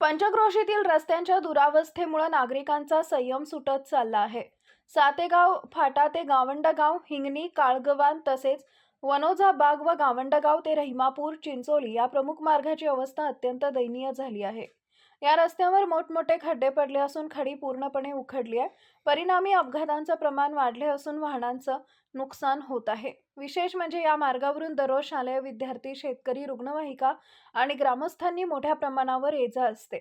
पंचक्रोशीतील रस्त्यांच्या दुरावस्थेमुळे नागरिकांचा संयम सुटत चालला आहे। सातेगाव फाटा ते गावंडगाव, हिंगणी, काळगवान तसेच वनोजा बाग व गावंडगाव ते रहिमापूर, चिंचोली या प्रमुख मार्गाची अवस्था अत्यंत दयनीय झाली आहे। या रस्त्यावर मोठमोठे खड्डे पडले असून खडी पूर्णपणे उखडली आहे। परिणामी अपघातांचे प्रमाण वाढले असून वाहनांचं नुकसान होत आहे। विशेष म्हणजे या मार्गावरून दररोज शालेय विद्यार्थी, शेतकरी, रुग्णवाहिका आणि ग्रामस्थांनी मोठ्या प्रमाणावर ये-जा असते।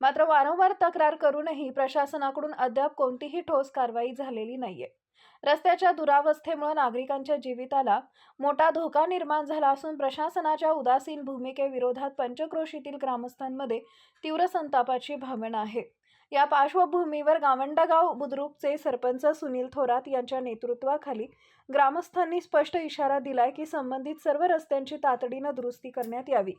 मात्र वारंवार तक्रार करूनही प्रशासनाकडून अद्याप कोणतीही ठोस कारवाई झालेली नाहीये। रस्त्याच्या दुरावस्थेमुळे नागरिकांच्या जीविताला मोठा धोका निर्माण झाला असून प्रशासनाच्या उदासीन भूमिकेविरोधात पंचक्रोशीतील ग्रामस्थांमध्ये तीव्र संतापाची भावना आहे। या पार्श्वभूमीवर गावंडगाव बुद्रुकचे सरपंच सुनील थोरात यांच्या नेतृत्वाखाली ग्रामस्थांनी स्पष्ट इशारा दिलाय की संबंधित सर्व रस्त्यांची तातडीने दुरुस्ती करण्यात यावी,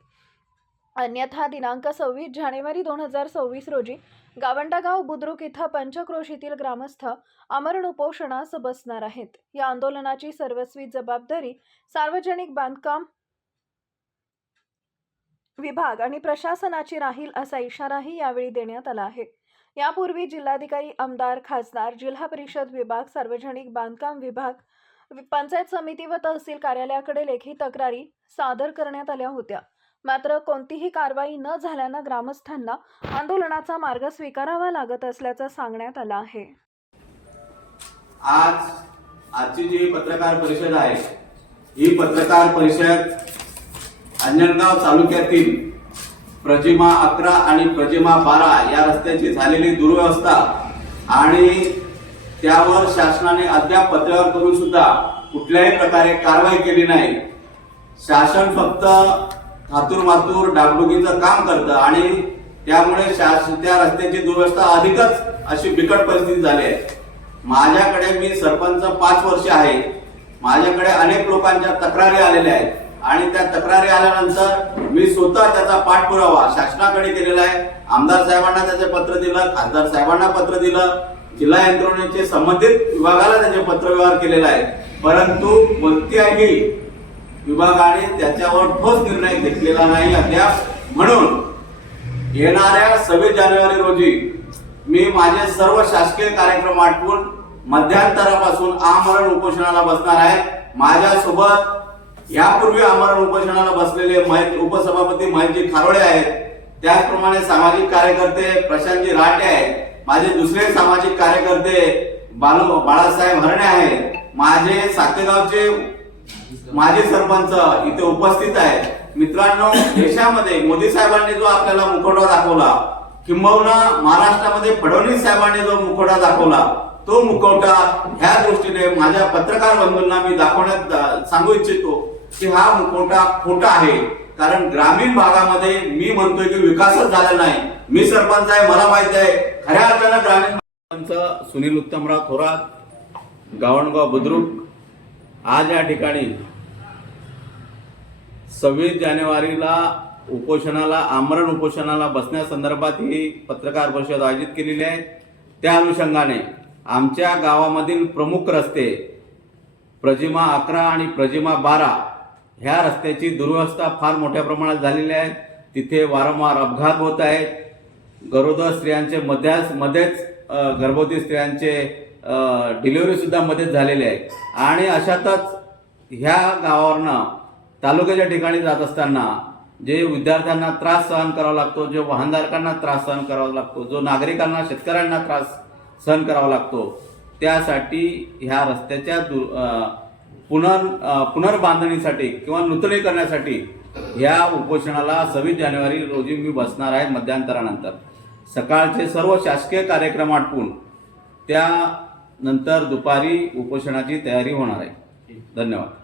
अन्यथा दिनांक 26 जानेवारी 2026 रोजी गावंडगाव बुद्रुक इथं पंचक्रोशीतील ग्रामस्थ आमरण उपोषणास बसणार आहेत। या आंदोलनाची सर्वस्वी जबाबदारी सार्वजनिक बांधकाम विभाग आणि प्रशासनाची राहील असा इशाराही यावेळी देण्यात आला आहे। यापूर्वी जिल्हाधिकारी, आमदार, खासदार, जिल्हा परिषद विभाग, सार्वजनिक बांधकाम विभाग, पंचायत समिती व तहसील कार्यालयाकडे लेखी तक्रारी सादर करण्यात आल्या होत्या। मात्र कोणतीही कारवाई न झाल्याने ग्रामस्थांना आंदोलनाचा स्वीकारावा लागत असल्याचं सांगण्यात आलं आहे। आजची जी पत्रकार परिषद आहे, ही पत्रकार परिषद अंजनगाव तालुक्यातील प्रजिमा 11 आणि प्रजिमा 12 या रस्त्याची झालेली दुर्व्यवस्था आणि त्यावर शासनाने अद्याप पत्रावर करून सुद्धा कुठल्याही प्रकारे कारवाई केली नाही। शासन फक्त हातूर डागडुगीचं काम करतं आणि त्यामुळे त्या रस्त्याची दुर्व्यवस्था अधिकच अशी बिकट परिस्थिती झाली आहे। माझ्याकडे मी सरपंच 5 वर्ष आहे, माझ्याकडे अनेक लोकांच्या तक्रारी आलेल्या आहेत आणि त्या तक्रारी आल्यानंतर मी स्वतः त्याचा पाठपुरावा शासनाकडे केलेला आहे। आमदार साहेबांना त्याचे पत्र दिलं, खासदार साहेबांना पत्र दिलं, जिल्हा यंत्रणेचे संबंधित विभागाला त्याचे पत्रव्यवहार केलेला आहे, परंतु कोणत्याही विभागाने त्याच्यावर ठोस निर्णय घेतलेला नाही अद्याप। म्हणून येणाऱ्या 26 जानेवारी रोजी मी माझे सर्व शासकीय कार्यक्रम आटवून मध्यंतरापासून आमरण उपोषणाला बसणार आहे। माझ्यासोबत यापूर्वी आमरण उपोषणाला बसलेले उपसभापती महेशजी खारोळे आहेत, त्याचप्रमाणे सामाजिक कार्यकर्ते प्रशांतजी राटे आहेत, माझे दुसरे सामाजिक कार्यकर्ते बाळासाहेब हरणे आहेत, माझे सातेगावचे माजी सरपंच इथे उपस्थित आहेत। मित्रांनो, देशामध्ये मोदी साहेबांनी जो आपल्याला मुखवटा दाखवला, किंबहुना महाराष्ट्रामध्ये फडणवीस साहेबांनी जो मुखवटा दाखवला, तो मुखवटा ह्या दृष्टीने माझ्या पत्रकार बंधूंना मी सांगू इच्छितो की हा मुखवटा खोटा आहे। कारण ग्रामीण भागामध्ये मी म्हणतोय की विकासच झाला नाही। मी सरपंच आहे, मला माहित आहे खऱ्या अर्थानं ग्रामीण सरपंच सुनील उत्तमराव थोरात, गावंडगाव बुद्रुक, आज या ठिकाणी 26 जानेवारीला आमरण उपोषणाला बसण्यासंदर्भात ही पत्रकार परिषद आयोजित केलेली आहे। त्या अनुषंगाने आमच्या गावामधील प्रमुख रस्ते प्रजिमा 11 आणि प्रजिमा 12 ह्या रस्त्याची दुर्व्यवस्था फार मोठ्या प्रमाणात झालेली आहे। तिथे वारंवार अपघात होत आहेत। गरोदर स्त्रियांचे मध्येच गर्भवती स्त्रियांचे डिलिव्हरी सुद्धा मध्येच झालेली आहे आणि अशातच ह्या गावावरनं तालुक्याच्या ठिकाणी जात असताना जे विद्यार्थ्यांना त्रास सहन करावा लागतो, जो वाहनधारकांना त्रास सहन करावा लागतो, जो नागरिकांना, शेतकऱ्यांना त्रास सहन करावा लागतो, त्यासाठी ह्या रस्त्याच्या पुनर्बांधणीसाठी किंवा नूतनीकरणासाठी ह्या उपोषणाला 26 जानेवारी रोजी मी बसणार आहे। मध्यंतरानंतर सकाळचे सर्व शासकीय कार्यक्रम आटपून त्यानंतर दुपारी उपोषणाची तयारी होणार आहे। धन्यवाद।